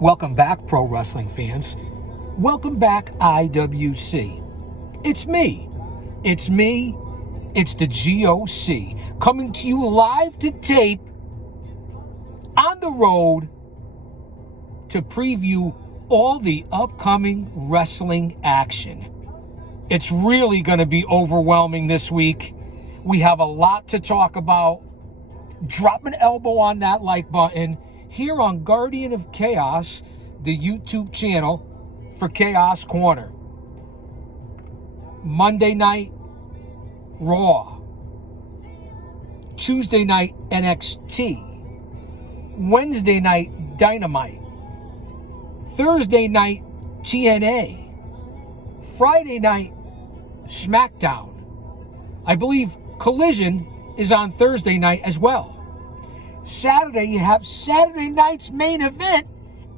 Welcome back, pro wrestling fans. Welcome back, IWC. It's me. It's the GOC, coming to you live to tape on the road to preview all the upcoming wrestling action. It's really going to be overwhelming this week. We have a lot to talk about. Drop an elbow on that like button here on Guardian of Chaos, the YouTube channel for Chaos Corner. Monday night, Raw. Tuesday night, NXT. Wednesday night, Dynamite. Thursday night, TNA. Friday night, SmackDown. I believe Collision is on Thursday night as well. Saturday, you have Saturday night's main event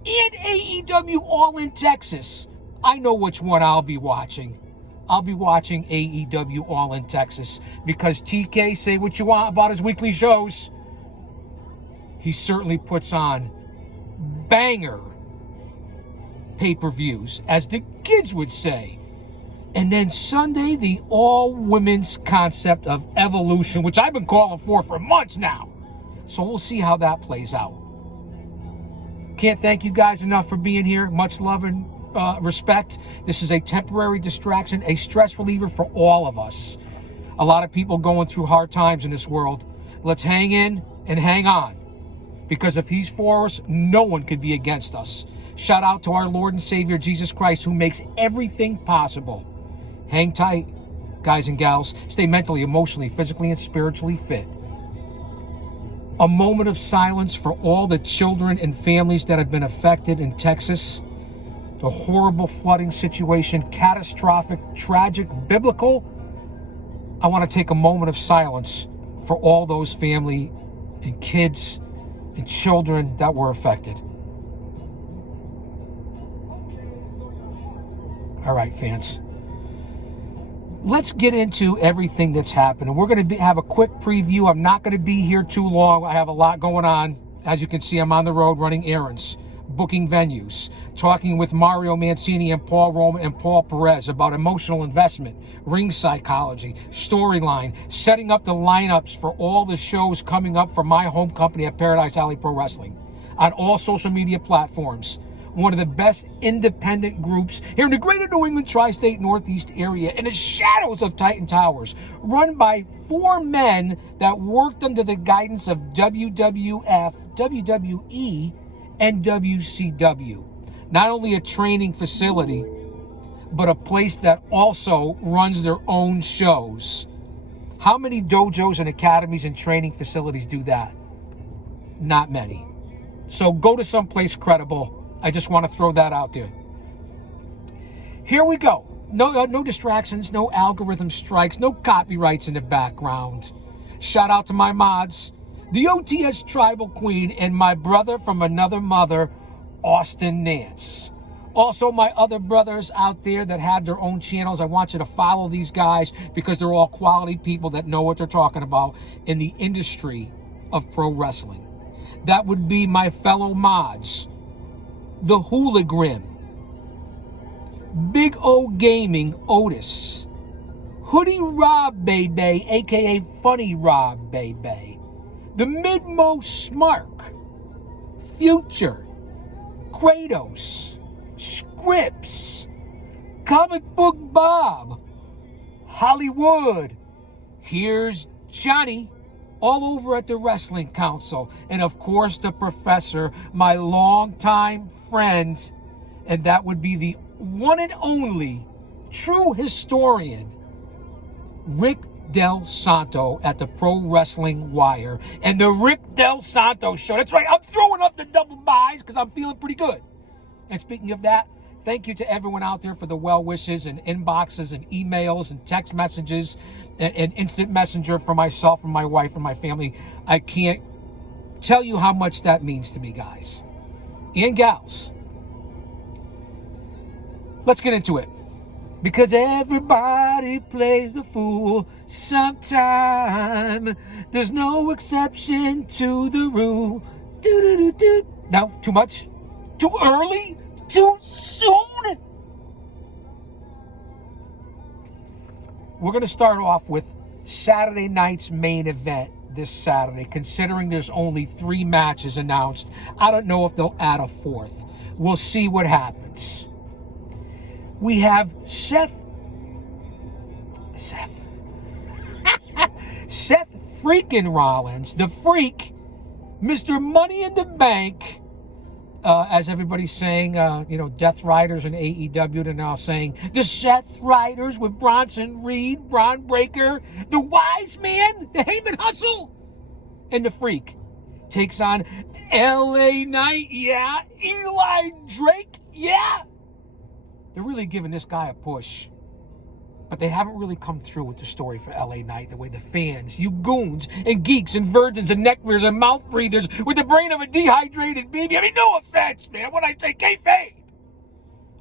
and AEW All in Texas. I know which one I'll be watching. I'll be watching AEW All in Texas because TK, say what you want about his weekly shows, he certainly puts on banger pay-per-views, as the kids would say. And then Sunday, the all-women's concept of Evolution, which I've been calling for months now. So we'll see how that plays out. Can't thank you guys enough for being here. Much love and respect. This is a temporary distraction, a stress reliever for all of us. A lot of people going through hard times in this world. Let's hang in and hang on. Because if he's for us, no one can be against us. Shout out to our Lord and Savior, Jesus Christ, who makes everything possible. Hang tight, guys and gals. Stay mentally, emotionally, physically, and spiritually fit. A moment of silence for all the children and families that have been affected in Texas. The horrible flooding situation, catastrophic, tragic, biblical. I want to take a moment of silence for all those family and kids and children that were affected. All right, fans. Let's get into everything that's happening. We're going to have a quick preview. I'm not going to be here too long. I have a lot going on. As you can see, I'm on the road running errands, booking venues, talking with Mario Mancini and Paul Roman and Paul Perez about emotional investment, ring psychology, storyline, setting up the lineups for all the shows coming up for my home company at Paradise Alley Pro Wrestling on all social media platforms. One of the best independent groups here in the greater New England tri-state Northeast area in the shadows of Titan Towers, run by 4 men that worked under the guidance of WWF, WWE, and WCW. Not only a training facility, but a place that also runs their own shows. How many dojos and academies and training facilities do that? Not many. So go to someplace credible. I just want to throw that out there. Here we go. No distractions, no algorithm strikes, no copyrights in the background. Shout out to my mods, the OTS Tribal Queen, and my brother from another mother, Austin Nance. Also, my other brothers out there that have their own channels, I want you to follow these guys because they're all quality people that know what they're talking about in the industry of pro wrestling. That would be my fellow mods. The Hooligan, Big O Gaming, Otis, Hoodie Rob Baby, aka Funny Rob Baby, the Midmo Smark, Future, Kratos, Scripps, Comic Book Bob, Hollywood, here's Johnny, all over at the Wrestling Council, and of course the Professor, my longtime friend, and that would be the one and only true historian, Rick Del Santo at the Pro Wrestling Wire and the Rick Del Santo Show. That's right, I'm throwing up the double buys because I'm feeling pretty good. And speaking of that, thank you to everyone out there for the well wishes and inboxes and emails and text messages and instant messenger for myself and my wife and my family. I can't tell you how much that means to me, guys and gals. Let's get into it. Because everybody plays the fool sometime. There's no exception to the rule. Do-do-do-do. No, too much? Too early? Too soon? We're going to start off with Saturday night's main event this Saturday, considering there's only 3 matches announced. I don't know if they'll add a 4th. We'll see what happens. We have Seth freaking Rollins, the Freak, Mr. Money in the Bank, as everybody's saying, Death Riders and AEW, they're now saying the Seth Riders with Bronson Reed, Braun Breaker, the Wise Man, the Heyman Hustle, and the Freak takes on LA Knight, yeah, Eli Drake, yeah. They're really giving this guy a push. But they haven't really come through with the story for LA Knight the way the fans, you goons and geeks and virgins and neckbeards and mouth breathers with the brain of a dehydrated baby. I mean, no offense, man. When I say kayfabe,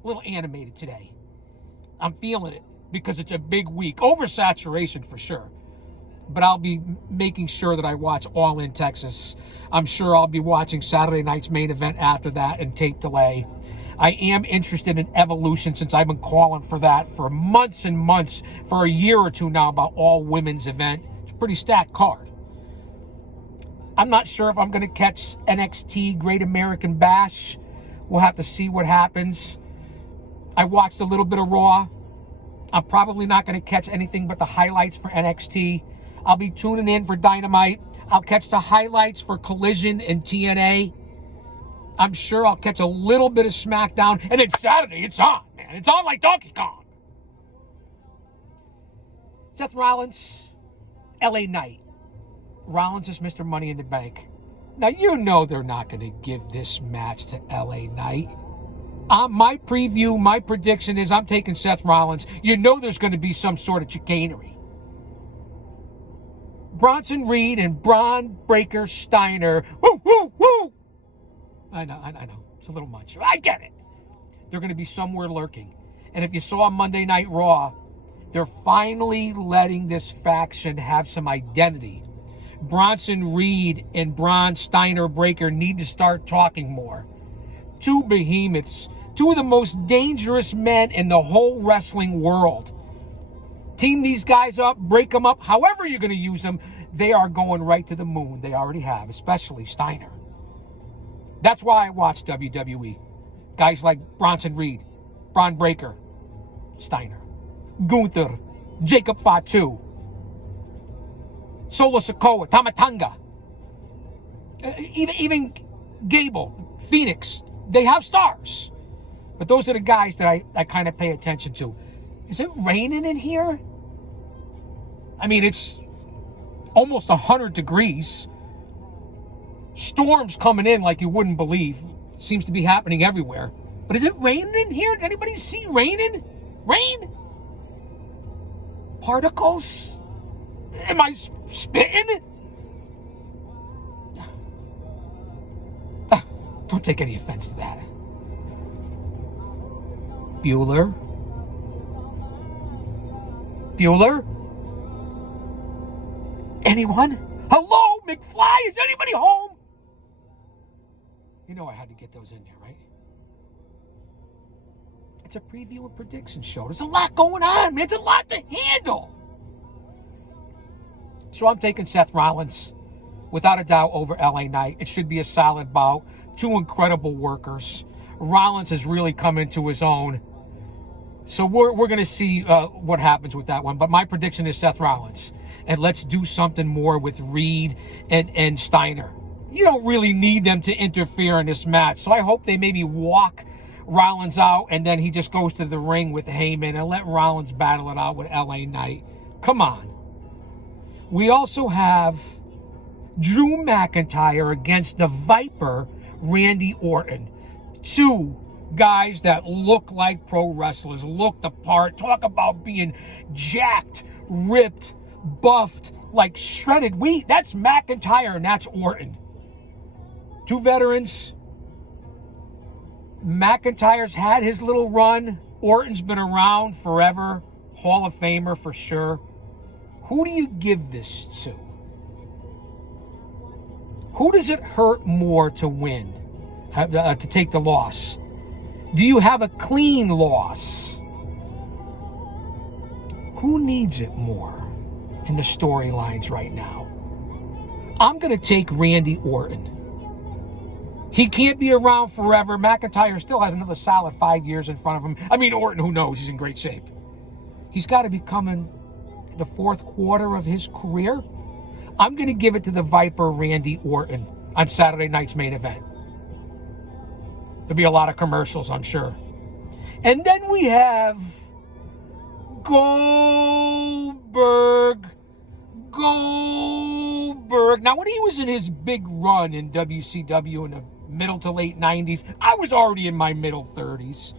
a little animated today. I'm feeling it because it's a big week. Oversaturation for sure. But I'll be making sure that I watch All In Texas. I'm sure I'll be watching Saturday night's main event after that and tape delay. I am interested in Evolution since I've been calling for that for months and months, for a year or two now, about all women's event. It's a pretty stacked card. I'm not sure if I'm going to catch NXT Great American Bash. We'll have to see what happens. I watched a little bit of Raw. I'm probably not going to catch anything but the highlights for NXT. I'll be tuning in for Dynamite. I'll catch the highlights for Collision and TNA. I'm sure I'll catch a little bit of SmackDown. And then Saturday, it's on, man. It's on like Donkey Kong. Seth Rollins, LA Knight. Rollins is Mr. Money in the Bank. Now, you know they're not going to give this match to LA Knight. My preview, my prediction is I'm taking Seth Rollins. You know there's going to be some sort of chicanery. Bronson Reed and Braun Breaker Steiner. Woo, woo, woo! I know. It's a little much. I get it. They're going to be somewhere lurking. And if you saw Monday Night Raw, they're finally letting this faction have some identity. Bronson Reed and Braun Steiner Breaker need to start talking more. 2 behemoths. 2 of the most dangerous men in the whole wrestling world. Team these guys up, break them up, however you're going to use them. They are going right to the moon. They already have, especially Steiner. That's why I watch WWE. Guys like Bronson Reed, Braun Breaker, Steiner, Gunther, Jacob Fatu, Solo Sikoa, Tamatanga, even Gable, Phoenix. They have stars. But those are the guys that I kind of pay attention to. Is it raining in here? I mean, it's almost 100 degrees. Storms coming in like you wouldn't believe. Seems to be happening everywhere. But is it raining in here? Did anybody see raining? Rain? Particles? Am I spitting? Don't take any offense to that. Bueller? Anyone? Hello, McFly? Is anybody home? You know I had to get those in there, right? It's a preview and prediction show. There's a lot going on, man. It's a lot to handle. So I'm taking Seth Rollins, without a doubt, over LA Knight. It should be a solid bout. 2 incredible workers. Rollins has really come into his own. So we're going to see what happens with that one. But my prediction is Seth Rollins. And let's do something more with Reed and Steiner. You don't really need them to interfere in this match. So I hope they maybe walk Rollins out and then he just goes to the ring with Heyman and let Rollins battle it out with LA Knight. Come on. We also have Drew McIntyre against the Viper, Randy Orton. 2 guys that look like pro wrestlers, look the part, talk about being jacked, ripped, buffed, like shredded wheat. That's McIntyre and that's Orton. 2 veterans. McIntyre's had his little run. Orton's been around forever. Hall of Famer for sure. Who do you give this to? Who does it hurt more to win? to take the loss? Do you have a clean loss? Who needs it more in the storylines right now? I'm going to take Randy Orton. He can't be around forever. McIntyre still has another solid 5 years in front of him. I mean, Orton, who knows? He's in great shape. He's got to be coming the fourth quarter of his career. I'm going to give it to the Viper, Randy Orton, on Saturday night's main event. There'll be a lot of commercials, I'm sure. And then we have Goldberg. Now, when he was in his big run in WCW in the middle to late 90s, I was already in my middle 30s.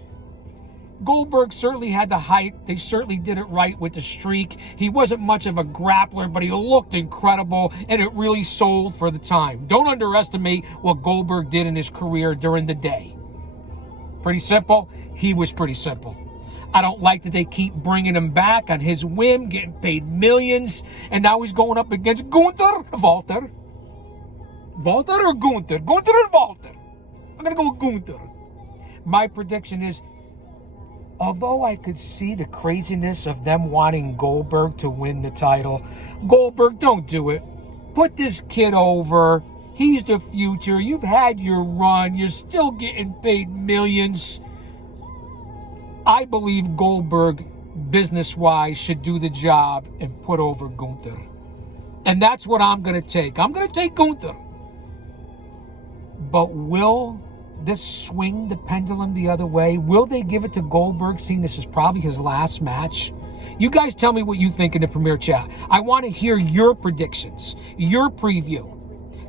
Goldberg certainly had the height. They certainly did it right with the streak. He wasn't much of a grappler, but he looked incredible, and it really sold for the time. Don't underestimate what Goldberg did in his career during the day. Pretty simple? He was pretty simple. I don't like that they keep bringing him back on his whim, getting paid millions, and now he's going up against Walter or Gunther? Gunther or Walter? I'm going to go with Gunther. My prediction is, although I could see the craziness of them wanting Goldberg to win the title, Goldberg, don't do it. Put this kid over. He's the future. You've had your run. You're still getting paid millions. I believe Goldberg, business-wise, should do the job and put over Gunther. And that's what I'm going to take. I'm going to take Gunther. But will this swing the pendulum the other way? Will they give it to Goldberg, seeing this is probably his last match? You guys tell me what you think in the Premier Chat. I want to hear your predictions, your preview.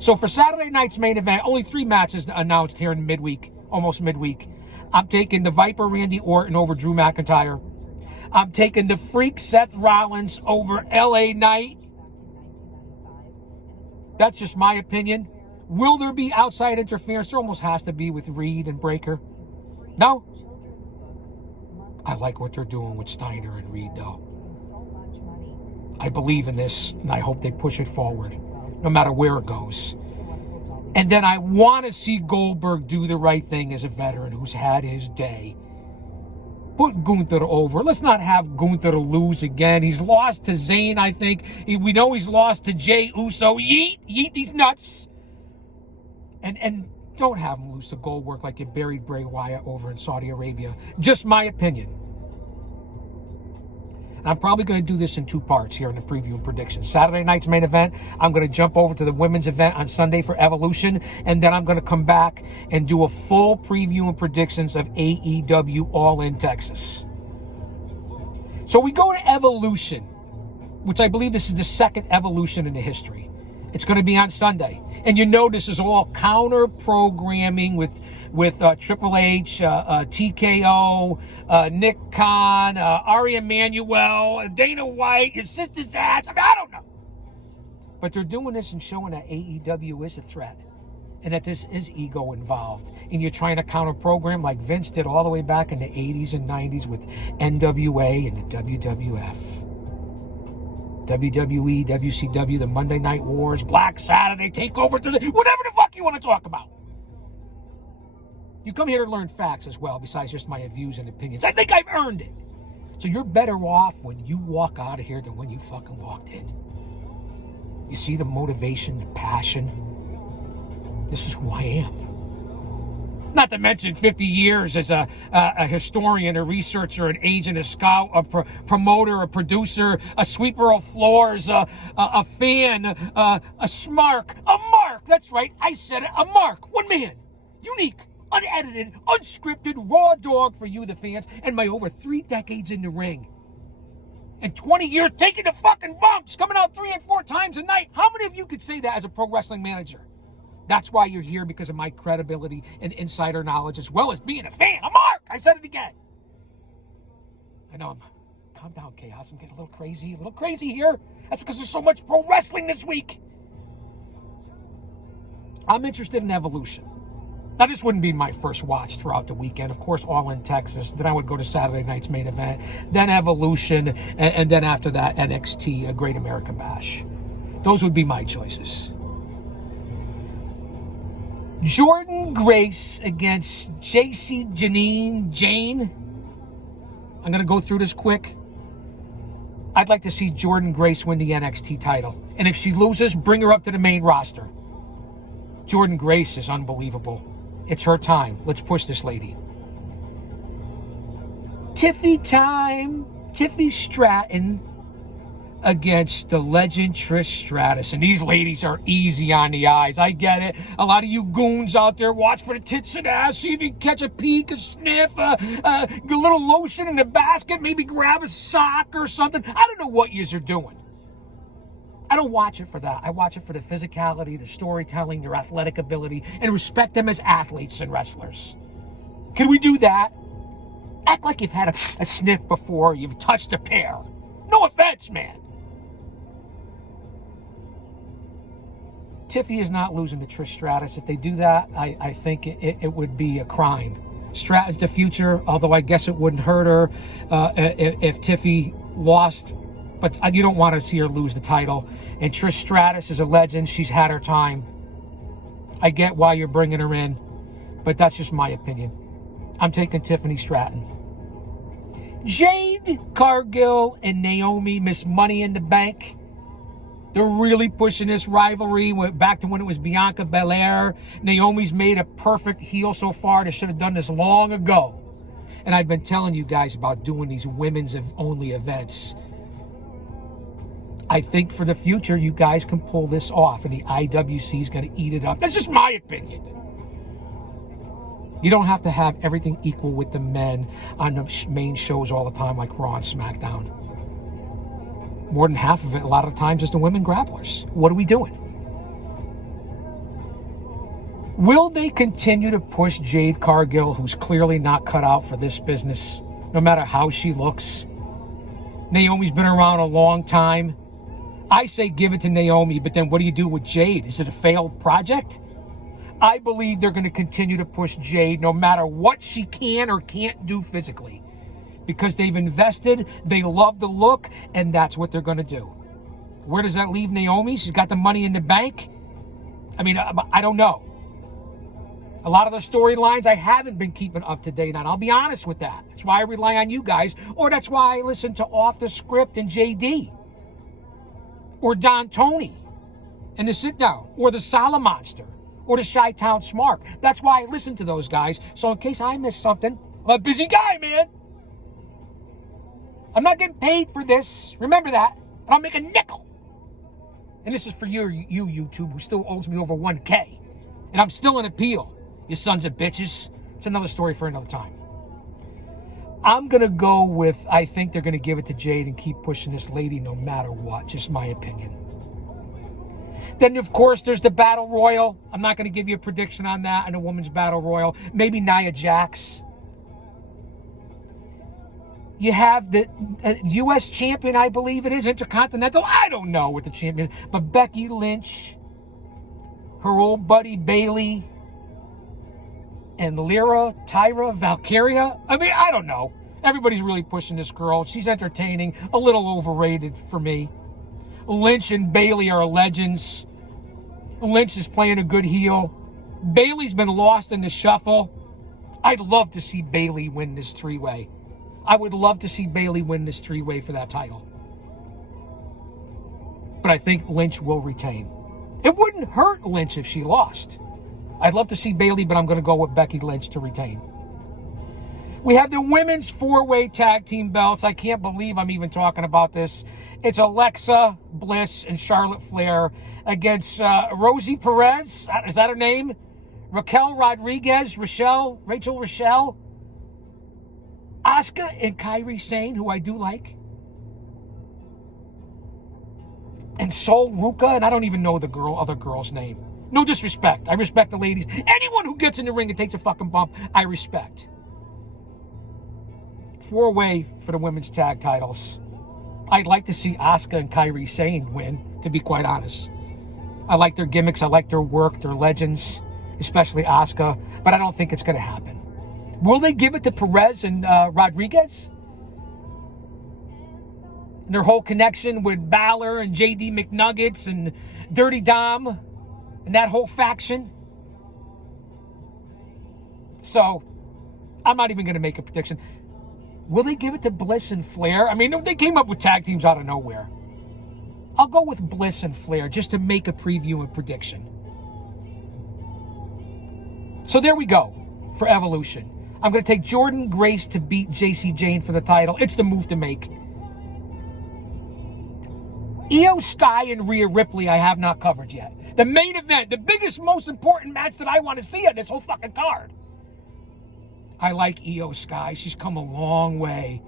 So for Saturday night's main event, only 3 matches announced here in midweek, almost midweek. I'm taking the Viper Randy Orton over Drew McIntyre. I'm taking the Freak Seth Rollins over LA Knight. That's just my opinion. Will there be outside interference? There almost has to be with Reed and Breaker. No? I like what they're doing with Steiner and Reed, though. I believe in this, and I hope they push it forward, no matter where it goes. And then I want to see Goldberg do the right thing as a veteran who's had his day. Put Gunther over. Let's not have Gunther lose again. He's lost to Zayn, I think. We know he's lost to Jey Uso. Yeet these nuts. And don't have him lose to Goldberg like you buried Bray Wyatt over in Saudi Arabia. Just my opinion. And I'm probably going to do this in 2 parts here in the preview and prediction. Saturday night's main event, I'm going to jump over to the women's event on Sunday for Evolution, and then I'm going to come back and do a full preview and predictions of AEW All In Texas. So we go to Evolution, which I believe this is the second Evolution in the history. It's going to be on Sunday. And you know this is all counter-programming with Triple H, TKO, Nick Khan, Ari Emanuel, Dana White, your sister's ass. I mean, I don't know. But they're doing this and showing that AEW is a threat. And that this is ego involved. And you're trying to counter-program like Vince did all the way back in the 80s and 90s with NWA and the WWF. WWE, WCW, the Monday Night Wars, Black Saturday, Takeover Thursday, whatever the fuck you want to talk about. You come here to learn facts as well, besides just my views and opinions. I think I've earned it. So you're better off when you walk out of here than when you fucking walked in. You see the motivation, the passion. This is who I am. Not to mention 50 years as a historian, a researcher, an agent, a scout, a promoter, a producer, a sweeper of floors, a fan, a smark, a mark. That's right, I said it, a mark. One man, unique, unedited, unscripted, raw dog for you, the fans, and my over 3 decades in the ring. And 20 years taking the fucking bumps, coming out 3 and 4 times a night. How many of you could say that as a pro wrestling manager? That's why you're here, because of my credibility and insider knowledge, as well as being a fan. A mark! I said it again. I know calm down, Chaos. I'm getting a little crazy here. That's because there's so much pro wrestling this week. I'm interested in Evolution. Now, this wouldn't be my first watch throughout the weekend. Of course, All In Texas. Then I would go to Saturday night's main event. Then Evolution. And then after that, NXT, a Great American Bash. Those would be my choices. Jordan Grace against Jane. I'm going to go through this quick. I'd like to see Jordan Grace win the NXT title. And if she loses, bring her up to the main roster. Jordan Grace is unbelievable. It's her time. Let's push this lady. Tiffy time. Tiffy Stratton against the legend Trish Stratus. And these ladies are easy on the eyes. I get it. A lot of you goons out there, watch for the tits and ass. See if you can catch a peek, a sniff, a little lotion in the basket. Maybe grab a sock or something. I don't know what yous are doing. I don't watch it for that. I watch it for the physicality, the storytelling, their athletic ability, and respect them as athletes and wrestlers. Can we do that? Act like you've had a sniff before, you've touched a pair. No offense, man. Tiffy is not losing to Trish Stratus. If they do that, I think it would be a crime. Stratton's the future, although I guess it wouldn't hurt her if Tiffy lost. But you don't want to see her lose the title. And Trish Stratus is a legend. She's had her time. I get why you're bringing her in, but that's just my opinion. I'm taking Tiffany Stratton. Jade Cargill and Naomi, Miss Money in the Bank. They're really pushing this rivalry back to when it was Bianca Belair. Naomi's made a perfect heel so far. They should have done this long ago. And I've been telling you guys about doing these women's only events. I think for the future, you guys can pull this off, and the IWC is going to eat it up. That's just my opinion. You don't have to have everything equal with the men on the main shows all the time like Raw and SmackDown. More than half of it, a lot of times, is the women grapplers. What are we doing? Will they continue to push Jade Cargill, who's clearly not cut out for this business, no matter how she looks? Naomi's been around a long time. I say give it to Naomi, but then what do you do with Jade? Is it a failed project? I believe they're going to continue to push Jade no matter what she can or can't do physically. Because they've invested, they love the look, and that's what they're going to do. Where does that leave Naomi? She's got the money in the bank. I mean, I don't know. A lot of the storylines I haven't been keeping up to date on. I'll be honest with that. That's why I rely on you guys, or that's why I listen to Off the Script and JD, or Don Tony, and the Sit Down, or the Solomonster, or the Chi-Town Smart. That's why I listen to those guys. So in case I miss something, I'm a busy guy, man. I'm not getting paid for this. Remember that. I don't make a nickel. And this is for you YouTube, who still owes me over 1K. And I'm still in appeal, you sons of bitches. It's another story for another time. I'm going to go with, I think they're going to give it to Jade and keep pushing this lady no matter what. Just my opinion. Then, of course, there's the Battle Royal. I'm not going to give you a prediction on that, on the Women's Battle Royal. Maybe Nia Jax. You have the U.S. champion, I believe it is, Intercontinental. I don't know what the champion is. But Becky Lynch, her old buddy Bayley, and Tyra, Valkyria. I mean, I don't know. Everybody's really pushing this girl. She's entertaining, a little overrated for me. Lynch and Bayley are legends. Lynch is playing a good heel. Bayley's been lost in the shuffle. I'd love to see Bayley win this three-way. I would love to see Bayley win this three-way for that title. But I think Lynch will retain. It wouldn't hurt Lynch if she lost. I'd love to see Bayley, but I'm going to go with Becky Lynch to retain. We have the women's four-way tag team belts. I can't believe I'm even talking about this. It's Alexa Bliss and Charlotte Flair against Rosie Perez. Is that her name? Rachel Rodriguez, Rachel, Asuka and Kairi Sane, who I do like. And Sol Ruka, and I don't even know the other girl's name. No disrespect. I respect the ladies. Anyone who gets in the ring and takes a fucking bump, I respect. Four-way for the women's tag titles. I'd like to see Asuka and Kairi Sane win, to be quite honest. I like their gimmicks. I like their work. They're legends, especially Asuka. But I don't think it's going to happen. Will they give it to Perez and Rodriguez? And their whole connection with Balor and JD McNuggets and Dirty Dom and that whole faction? So I'm not even going to make a prediction. Will they give it to Bliss and Flair? I mean, they came up with tag teams out of nowhere. I'll go with Bliss and Flair just to make a preview and prediction. So there we go for Evolution. I'm going to take Jordynne Grace to beat JC Jane for the title. It's the move to make. Io Sky and Rhea Ripley I have not covered yet. The main event, the biggest, most important match that I want to see on this whole fucking card. I like Io Sky. She's come a long way.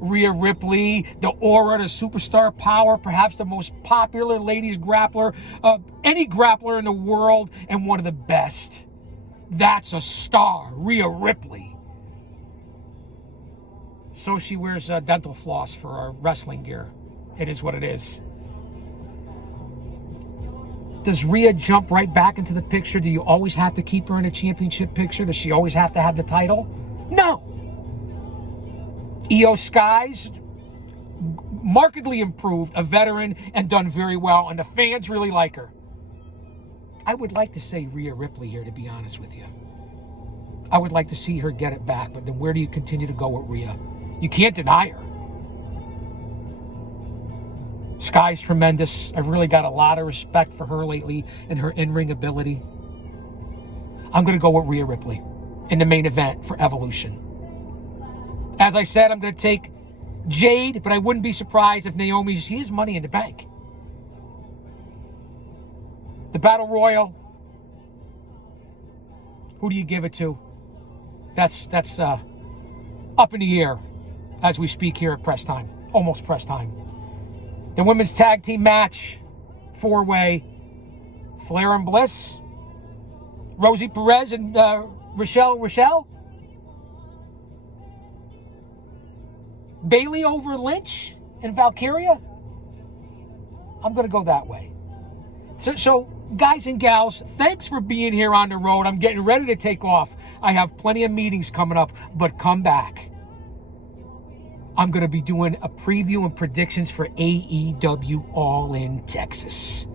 Rhea Ripley, the aura, the superstar power, perhaps the most popular ladies grappler, any grappler in the world, and one of the best. That's a star, Rhea Ripley. So she wears dental floss for her wrestling gear. It is what it is. Does Rhea jump right back into the picture? Do you always have to keep her in a championship picture? Does she always have to have the title? No. Io Sky's markedly improved, a veteran, and done very well, and the fans really like her. I would like to say Rhea Ripley here, to be honest with you. I would like to see her get it back, but then where do you continue to go with Rhea? You can't deny her. Sky's tremendous. I've really got a lot of respect for her lately and her in-ring ability. I'm going to go with Rhea Ripley in the main event for Evolution. As I said, I'm going to take Jade, but I wouldn't be surprised if Naomi, she has Money in the Bank. The Battle Royal, who do you give it to? That's up in the air as we speak here at press time, almost press time. The women's tag team match, 4-way, Flair and Bliss, Rosie Perez and Rochelle, Bayley over Lynch and Valkyria. I'm going to go that way. So, guys and gals, thanks for being here on the road. I'm getting ready to take off. I have plenty of meetings coming up, but come back. I'm going to be doing a preview and predictions for AEW All In Texas.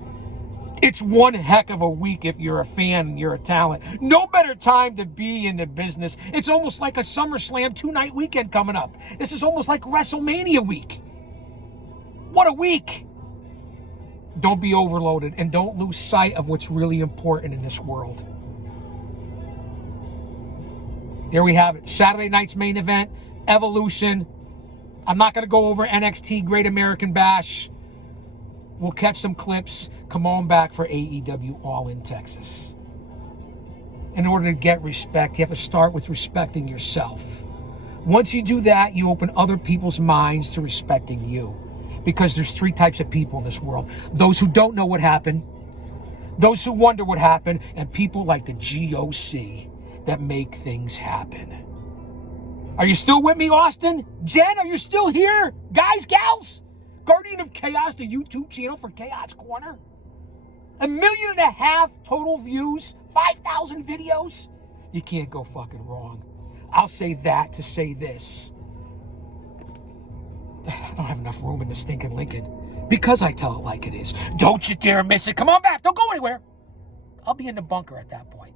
It's one heck of a week if you're a fan and you're a talent. No better time to be in the business. It's almost like a SummerSlam 2-night weekend coming up. This is almost like WrestleMania week. What a week. Don't be overloaded and don't lose sight of what's really important in this world. There we have it. Saturday night's main event, Evolution. I'm not going to go over NXT Great American Bash. We'll catch some clips. Come on back for AEW All In Texas. In order to get respect, you have to start with respecting yourself. Once you do that, you open other people's minds to respecting you. Because there's 3 types of people in this world. Those who don't know what happened, those who wonder what happened, and people like the GOC that make things happen. Are you still with me, Austin? Jen, are you still here? Guys, gals? Guardian of Chaos, the YouTube channel for Chaos Corner. 1.5 million total views, 5,000 videos. You can't go fucking wrong. I'll say that to say this. I don't have enough room in the stinking Lincoln because I tell it like it is. Don't you dare miss it. Come on back. Don't go anywhere. I'll be in the bunker at that point.